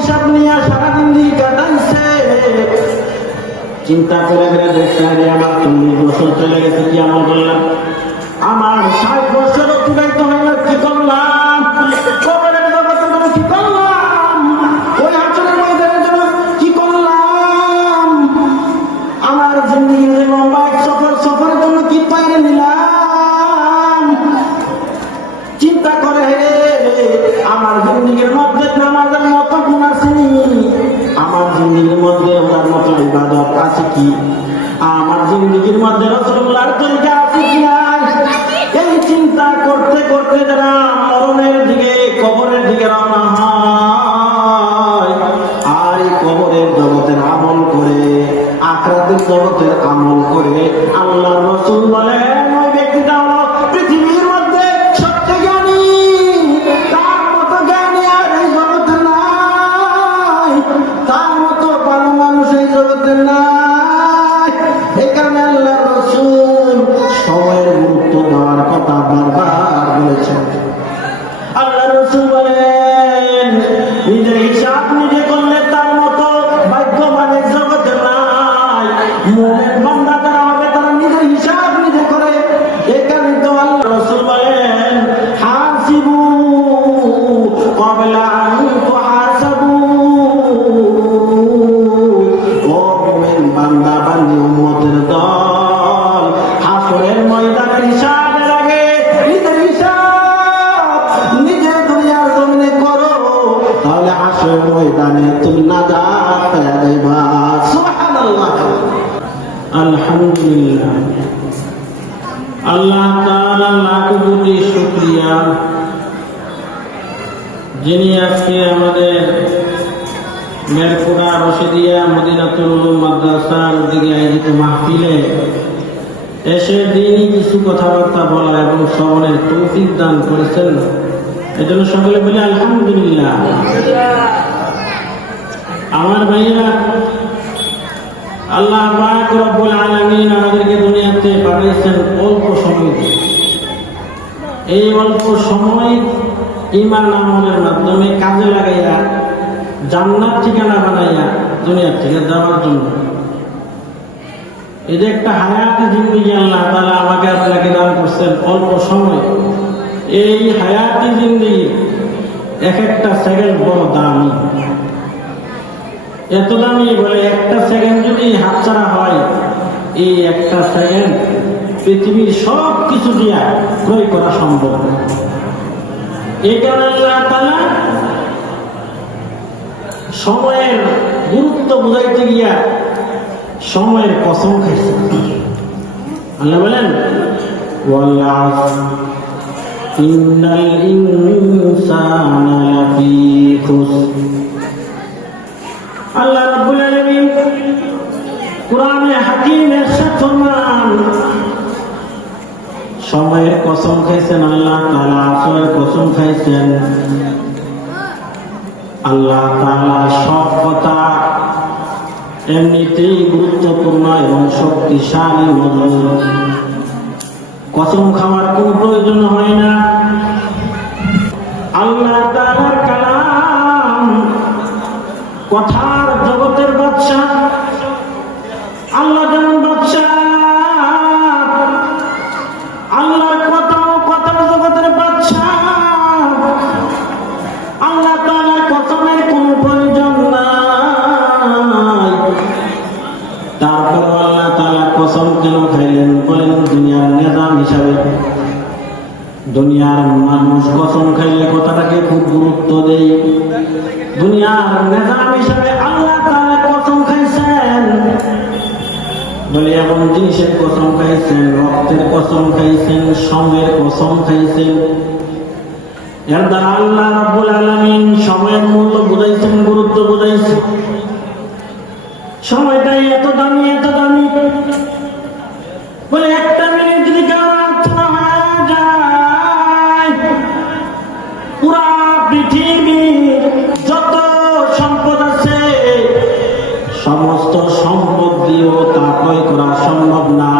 হিসাব নিয়ে সারাদিন দিয়ে কাটাইছে। চিন্তা করে দেখছে আমার 40 বছর চলে গেছে, কি আমল করলাম? আমার 60 বছর অতিবাহিত হইল, কি করলাম? কবরের জগতের জন্য কি করলাম? ওই হাসরের ময়দানের জন্য কি করলাম? আমার জিন্দেগির লম্বা এক সফরের জন্য কি তৈরি নিলাম? চিন্তা করে আমার জিন্দেগির মধ্যে নামাজের মতো গুণ আসেনি, আমার জিন্দেগির মধ্যে ওনার মতো ইবাদত আছে কি, আমার জিন্দেগির মধ্যে রাসূলুল্লাহর তরিকা আছে কি না? এই চিন্তা করতে করতে যারা মরণের দিকে, কবরের দিকে রওনা হয়, আর এই কবরের জগতের আমল করে, আখিরাতের জগতের আমল করে, আল্লাহর রাসূল বলেন ওই ব্যক্তিটা হলো পৃথিবীর মধ্যে সবচেয়ে জ্ঞানী। তার মতো জ্ঞানী আর এই জগতে নাই, তার মতো ভালো মানুষ এই জগতে নাই। এই কারণে আল্লাহর রাসূল সময়ের গুরুত্ব দেওয়ার কথা বারবার বলেছেন। আল্লাহর রাসূল বলেন নিজের হিসাব নিজে করলে তার মতো ভাগ্যবান এই জগতে নাই। মুমিন বান্দা যারা হবে তারা নিজের হিসাব নিজে করে। এই কারণে তো আল্লাহর রাসূল বলেন হাসিবু ক্বাবলা আন তুহাসাবু। ও মুমিন বান্দা বান্দি উম্মতের দল, হাসরের ময়দানের হিসাবের আগে নিজের হিসাব নিজে দুনিয়ার জমিনে করো, তাহলে হাসরের ময়দানে তুমি নাজাত পেয়ে যাইবা। সুবহানাল্লাহ, আলহামদুলিল্লাহ। আল্লাহ তাআলা লাখ কোটি শুকরিয়া, যিনি আজকে আমাদের মেরপুরা রশিদিয়া মদিনাতুল উলুম মাদ্রাসার দিকে আয়োজিত মাহফিলে এসে দিনই কিছু কথাবার্তা বলা এবং শ্রবণের তৌফিক দান করেছেন। এজন্য সকলে বলে আলহামদুলিল্লাহ। আমার ভাইয়েরা, আল্লাহ পাক রব্বুল আলামিন আমাদেরকে দুনিয়াতে পাঠিয়েছেন অল্প সময়। এই অল্প সময় ঈমান আমলের মাধ্যমে কাজে লাগাইয়া জান্নাত ঠিকানা বানাইয়া দুনিয়ার থেকে যাওয়ার জন্য। এই যে একটা হায়াতি জিন্দেগি আল্লাহ তাআলা আমাকে আপনাকে দান করছেন অল্প সময়। এই হায়াতি জিন্দেগি এক একটা সেকেন্ড বড় দামি। এত দামি বলে একটা সেকেন্ড যদি হাতছাড়া হয়, এই একটা সেকেন্ড পৃথিবীর সব কিছু দিয়া ক্রয় করা সম্ভব। এই কারণে আল্লাহ তাআলা সময়ের গুরুত্ব বুঝাইতে গিয়া সময়ের কসম খাইছে। আল্লাহ বলেন ওয়াল আসর ইন্নাল ইনসানা লাফি খুসর। আল্লাহ রাব্বুল আলামিন কুরআনে হাকীমে ইরশাদ ফরমান সময়ের কসম খাইছেন আল্লাহ তাআলা, আসরের কসম খাইছেন আল্লাহ তাআলা। সব কথা এমনিতেই গুরুত্বপূর্ণ এবং শক্তিশালী মজবুত, কসম খাওয়ার কোনো প্রয়োজন হয় না। আল্লাহ তাআলার কালাম কথার জগতের বাদশা। আল্লাহ যেমন বাদশা, আল্লাহর কথাও কথার জগতের বাদশা। আল্লাহ তাআলার কসমের কোনো প্রয়োজন নাই। তারপর আল্লাহ তাআলা কসম কেন খাইলেন বলেন? দুনিয়ার নিজাম হিসাবে দুনিয়ার মানুষ কসম খাইলে কথাটাকে খুব গুরুত্ব দেয়। দুনিয়ার নিজাম হিসাবে আল্লাহ তাআলা কসম খাইছেন বলে এমন জিনিসের কসম খাইছেন, রক্তের কসম খাইছেন, সময়ের কসম খাইছেন। এর দ্বারা আল্লাহ রাব্বুল আলামিন সময়ের মূল্য বুঝাইছেন, গুরুত্ব বুঝাইছেন। সময়টাই এত দামি, এত দামি বলে একটা মিনিট যদি কারো আত্মা হয়ে যায়, পুরা পৃথিবীর যত সম্পদ আছে সমস্ত সম্পদ দিয়েও তা ক্রয় করা সম্ভব না।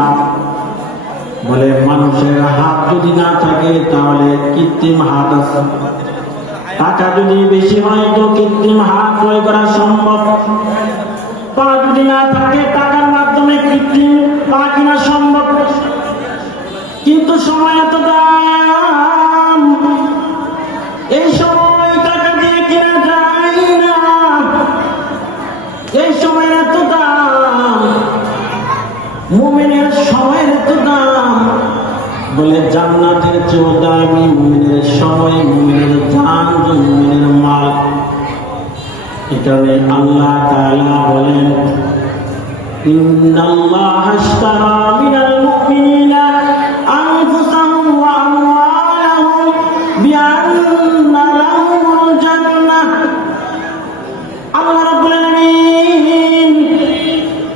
বলে মানুষের হাত যদি না থাকে তাহলে কৃত্রিম হাত আছে। টাকা যদি বেশি বেশি হয়তো কৃত্রিম হাত ক্রয় করা সম্ভব, পা যদি না থাকে টাকার মাধ্যমে কৃত্রিম পা কিনা সম্ভব, কিন্তু সময় এত দাম, এই সময় টাকা দিয়ে কিনা যায় না, এই সময়ের এত দাম, মুমিনের সময়ের এত দাম, বলে জান্নাতের চেয়েও দামি মুমিনের সময়, মুমিনের জান, মুমিনের মাল। এখানে আল্লাহ তাআলা বলেন ইন্নাল্লাহা আশতারা মিনাল মুমিনিনা আনফুসাহুম ওয়া আমওয়ালাহুম বিআন্না লাহুমুল জান্নাহ। আল্লাহ রাব্বুল আলামিন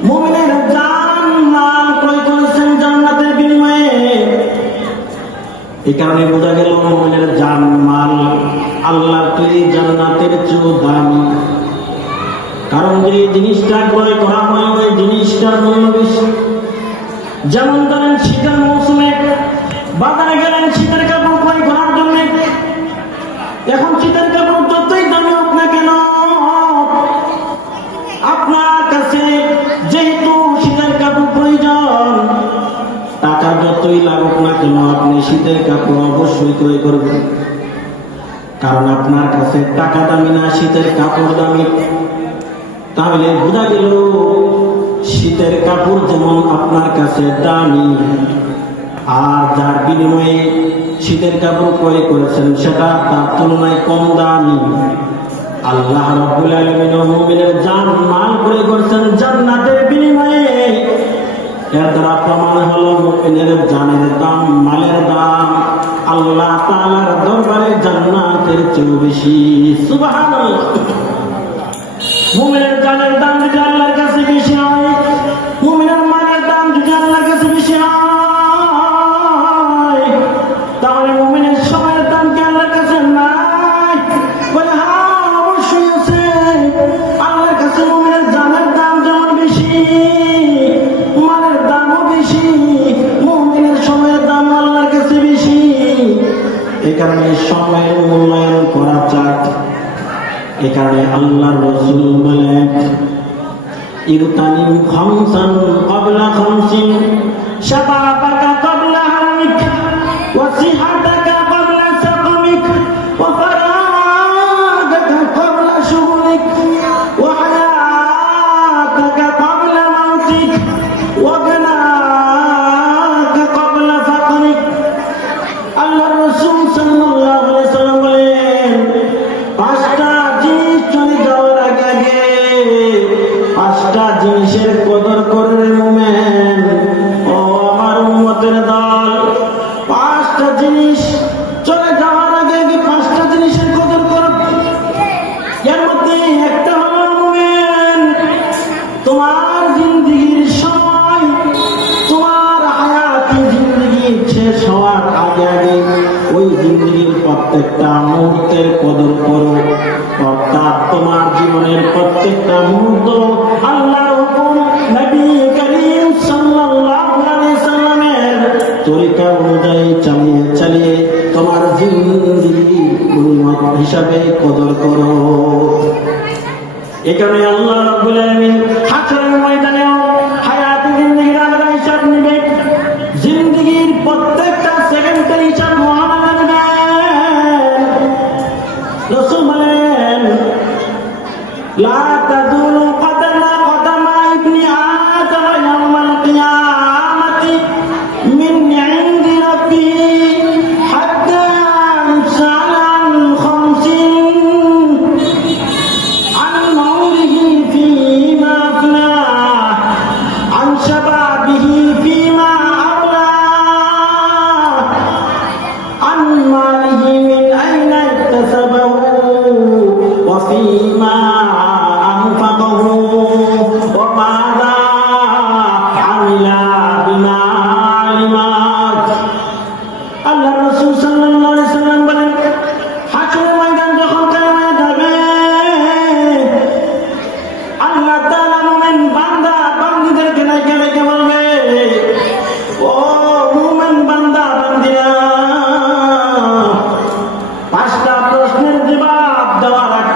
মুমিনের জান মাল ক্রয় করেছেন জান্নাতের বিনিময়ে। এই কারণে বোঝা গেল মুমিনের জান মাল আল্লাহর তৈরি জান্নাতের চেয়েও দামি। কারণ যে জিনিসটা ক্রয় করা হয় ওই জিনিসটার মূল্য বেশি। যেমন ধরেন শীতের মৌসুমে বাজারে গেলেন শীতের কাপড় ক্রয় করার জন্য, এখন শীতের কাপড় যতই দামি হোক না কেন, আপনার কাছে যেহেতু শীতের কাপড় প্রয়োজন, টাকা যতই লাগুক না কেন আপনি শীতের কাপড় অবশ্যই ক্রয় করবেন। কারণ আপনার কাছে টাকা দামি না, শীতের কাপড় দামি। তাহলে বোঝা গেল শীতের কাপড় যেমন আপনার কাছে দামি, আর যার বিনিময়ে শীতের কাপড় ক্রয় করেছেন সেটা তার তুলনায় কম দামি। আল্লাহ রাব্বুল আলামিন মুমিনের জান মাল ক্রয় করেছেন জান্নাতের বিনিময়ে। এর দ্বারা প্রমাণ হলো মুমিনের জানের দাম, মালের দাম আল্লাহ তাআলার দরবারে জান্নাতের চেয়ে বেশি। সুবহানাল্লাহ। মুমিনের জানের দাম যদি আল্লাহর কাছে বেশি হয়, মুমিনের মালের দাম যদি আল্লাহর কাছে বেশি হয়, তাহলে মুমিনের সময়ের দাম কি আল্লাহর কাছে নাই? বলে হ্যাঁ, অবশ্যই আছে। আল্লাহর কাছে মুমিনের জানের দাম যেমন বেশি, মালের দামও বেশি, মুমিনের সময়ের দাম আল্লাহর কাছে বেশি। এই কারণে সময়ের মূল্যায়ন করা চাই। এ কারণে আল্লাহর রাসূল বলেন ইগতানিম খামসান ক্বাবলা খামসিন, শাবাবাকা ক্বাবলা হারমিক, ওয়া সিহাতাকা ক্বাবলা সাকামিক, ওয়া ফারাগাকা ক্বাবলা শুগুলিক, ওয়া হায়াতাকা ক্বাবলা মাউতিক, ওয়া গনাকা ক্বাবলা ফাকরিক। আল্লাহর রাসূল সাল্লাল্লাহু আলাইহি ওয়াসাল্লাম বলেন পাঁচটা জিনিস চলে যাওয়ার আগে পাঁচটা জিনিসের কদর করে মুমিন। ও আমার উম্মতের দল, পাঁচটা জিনিস চলে যাওয়ার আগে পাঁচটা জিনিসের কদর করো। এর মধ্যে একটা হলো মুমিন, তোমার জিন্দেগীর সময়, তোমার হায়াতি জিন্দেগি শেষ হওয়ার আগে আগে ওই জিন্দেগীর প্রত্যেকটা মুহূর্তের কদর করো। অর্থাৎ তোমার জীবনের প্রত্যেকটা মুহূর্ত আল্লাহর হুকুম, নবী করিম সাল্লাল্লাহু আলাইহি সাল্লামের তরিকা অনুযায়ী চালিয়ে চালিয়ে তোমার জিন্দেগি উন্নত হিসাবে কদর করো। এই কারণে আল্লাহ রাব্বুল আলামিন হাশরের ময়দানেও হায়াতি জিন্দেগির আলাদা হিসাব নেবে, জিন্দেগির প্রত্যেকটা সেকেন্ডের হিসাব মহান আল্লাহ নেবেন। রাসূল বলেন লা তাযুলু কদামা ইবনি আদম ইয়াওমাল কিয়ামাতি মিন ইনদি রাব্বি হাত্তা সালান খামসিন আন মাউলিহি ফীমা আফনা আন শাবাবিহি ফীমা আবলা আন মালিহি মিন আইনা ইকতাসাবাহু ওয়া ফীমা আনফাকা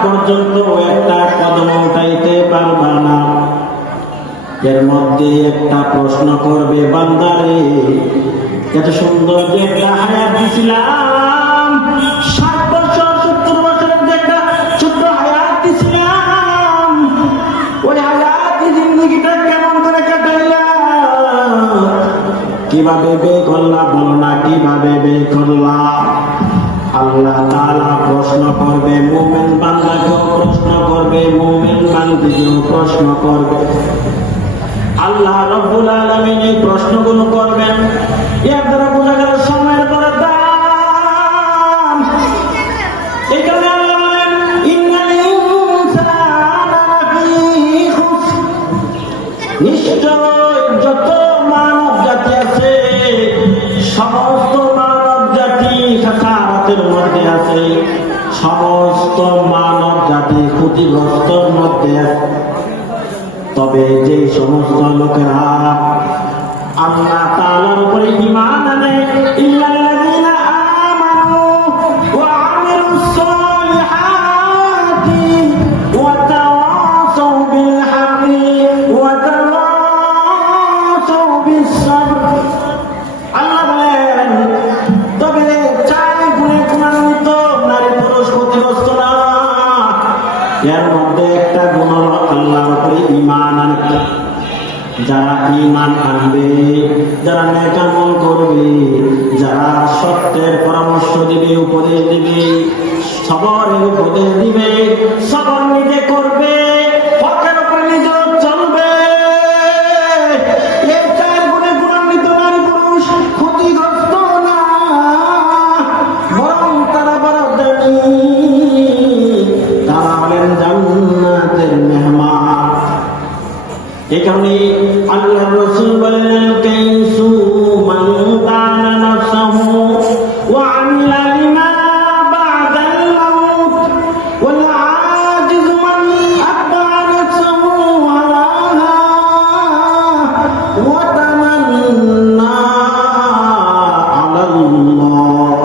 পর্যন্ত একটা কদম উঠাইতে পারবা না। এর মধ্যে একটা প্রশ্ন করবে, বান্দারে এত সুন্দর যে একটা হায়াত দিছিলাম, 60 বছর 70 বছরের যে একটা ছোট্ট হায়াত দিছিলাম, ওই হায়াত জিন্দগিটা কেমন করে কাটাইলা, কিভাবে ব্যয় করলা বলো না, কিভাবে ব্যয় করলা? আল্লাহ তাআলা প্রশ্ন করবে, মুমিন বান্দাকেও প্রশ্ন করবে, মুমিন বান্দিকেও প্রশ্ন করবে। আল্লাহ রাব্বুল আলামিন এই প্রশ্নগুলো করবেন। এর দ্বারা বোঝা গেল সময়ের বড় দাম। এই কারণে আল্লাহ বলেন, ইন্নাল ইনসানা লাফি খুসর, নিশ্চয় যত মানব জাতি আছে সমস্ত মানব জাতি খাসারাতের মধ্যে আছে, সমস্ত মানব জাতি ক্ষতিগ্রস্তর মধ্যে আছে। তবে যে সমস্ত লোকেরা আল্লাহ তাআলার উপরে ঈমান আনে, ইল্লাল্লাযীনা আমানু ওয়া আমিলুস সালিহাতি ওয়া তাওয়াসাউ বিল হাক্কি ওয়া তাওয়াসাউ বিস সাবর। আল্লাহ বলেন, তবে চাই গুণে গুণান্বিত নারী পুরুষ ক্ষতিগ্রস্ত না, এর মধ্যে একটা গুণ হলো আল্লাহর উপরে ঈমান আনবে। যারা ঈমান আনবে, যারা নেক আমল করবে, যারা সত্যের পরামর্শ দিবে, উপদেশ দিবে, সবরের উপদেশ দিবে, সবর নিজে করবে, হকের উপরে নিজে চলবে, এই চার গুণে গুণান্বিত নারী পুরুষ ক্ষতিগ্রস্ত না, বরং তারা বড় দামি, তারা হলেন জান্নাতের মেহমান। এই কারণে আল্লাহর রাসূল বলেন, কাইসু মান দানা নাফসাহু ওয়া আমিলা লিমা বা'দাল মাউত ওয়াল আজিজু মান আত্বা নাফসাহু আলাহা ওয়া তামান্না আলাল্লাহ।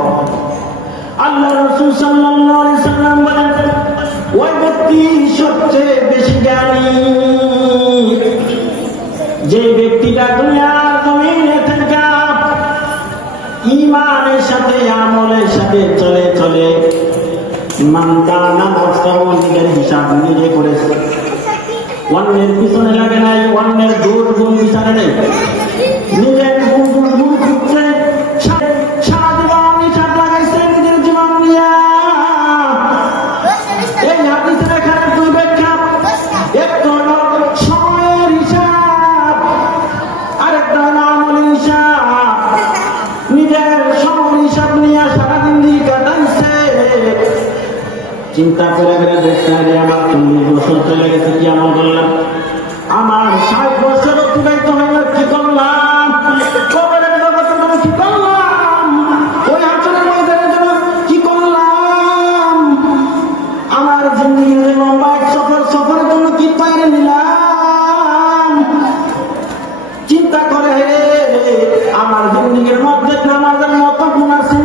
আল্লাহর রাসূল সাল্লাল্লাহু আলাইহি সাল্লাম বলেন, ওই ব্যক্তি সবচেয়ে বেশি জ্ঞানী যে ব্যক্তিটা দুনিয়ার জমিনে থেকে ঈমানের সাথে আমলের সাথে চলে চলে মান দানা নাফসাহু, নিজের হিসাব নিজে করেছে, অন্যের পিছনে লাগে নাই, অন্যের দূর গুণ পিছনে নেই, নিজের গুণ খুঁজছে, সারা জীবন হিসাব লাগাইছে নিজের জীবন নিয়ে। এই হাদিসের এখানে দুই ব্যাখ্যা, একটা হলো সময়ের হিসাব, আরেকটা হলো আমলের হিসাব। নিজের সময়ের হিসাব নিয়ে সারাদিন দিয়ে কাটাইছে, চিন্তা করে করে দেখতে আমার 40 বছর চলে গেছে, কি আমল করলাম? আমার 60 বছর অতিবাহিত হইল, কি করলাম? কবরের জগতের জন্য কি করলাম? ওই হাসরের ময়দানের জন্য কি করলাম? আমার জিন্দগির যে লম্বা এক সফরের জন্য কি তৈরি নিলাম? চিন্তা করে আমার জিন্দগির মধ্যে নামাজের মতো গুণ আছে,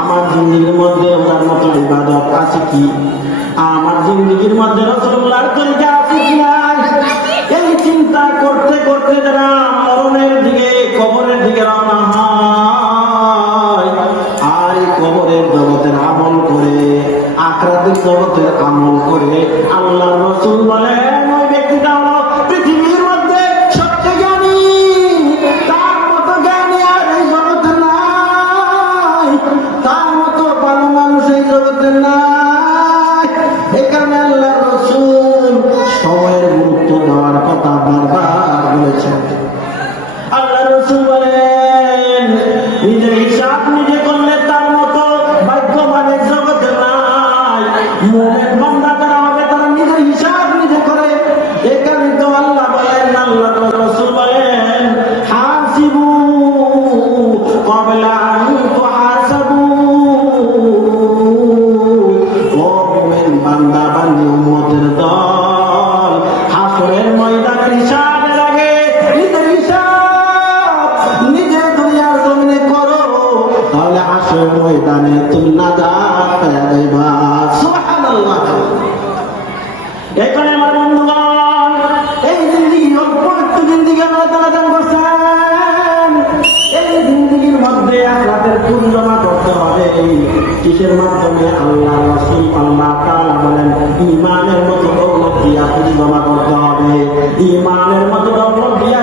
আমার জিন্দগির মধ্যে ওটার মতো ইবাদত আছে কি, আমার জিন্দগির মধ্যে রাসূলুল্লাহর তরিকা আছে কি নাই? এই চিন্তা করতে করতে যারা মরণের দিকে, কবরের দিকে রওনা হয়, আর এই কবরের জগতের আমল করে, আখিরাতের জগতের আমল করে, আল্লাহর রাসূল বলেন, ওই ব্যক্তিটা হলো পৃথিবীর মধ্যে সবচেয়ে জ্ঞানী, তার মতো জ্ঞানী আর এই জগতে নাই, তার মতো ভালো মানুষ এই জগতে নাই। এই কারণে আল্লাহর রাসূল সময়ের গুরুত্ব দেওয়ার কথা বারবার বলেছেন। আল্লাহর রাসূল বলেন, নিজের হিসাব নিজে করলে তার মতো ভাগ্যবান এই জগতে নাই। মুমিন বান্দা যারা হবে তারা নিজের হিসাব নিজে করে। এই কারণে তো আল্লাহ বলেন, আল্লাহর রাসূল বলেন, হাসিবু ক্বাবলা আন তুহাসাবু। ও মুমিন বান্দা বান্দি উম্মতের দল, হাসরের ময়দানের হিসাবের আগে নিজের হিসাব নিজে দুনিয়ার জমিনে করো, তাহলে হাসরের ময়দানে তুমি নাজাত পেয়ে যাইবা। সুবহানাল্লাহ। এখানে আমার বন্ধুগণ, এই জিন্দিগির পবিত্র জিন্দিগি আল্লাহ তাআলা দান করছেন। এই জিন্দিগির মধ্যে আখিরাতের পুঁজি জমা করতে হবে। কিসের মাধ্যমে? আল্লাহ রাসূল আল্লাহ তাআলা বলেন ঈমানের মতো দৌলত দিয়া পুঁজি জমা করতে হবে। ঈমানের মতো দৌলত দিয়া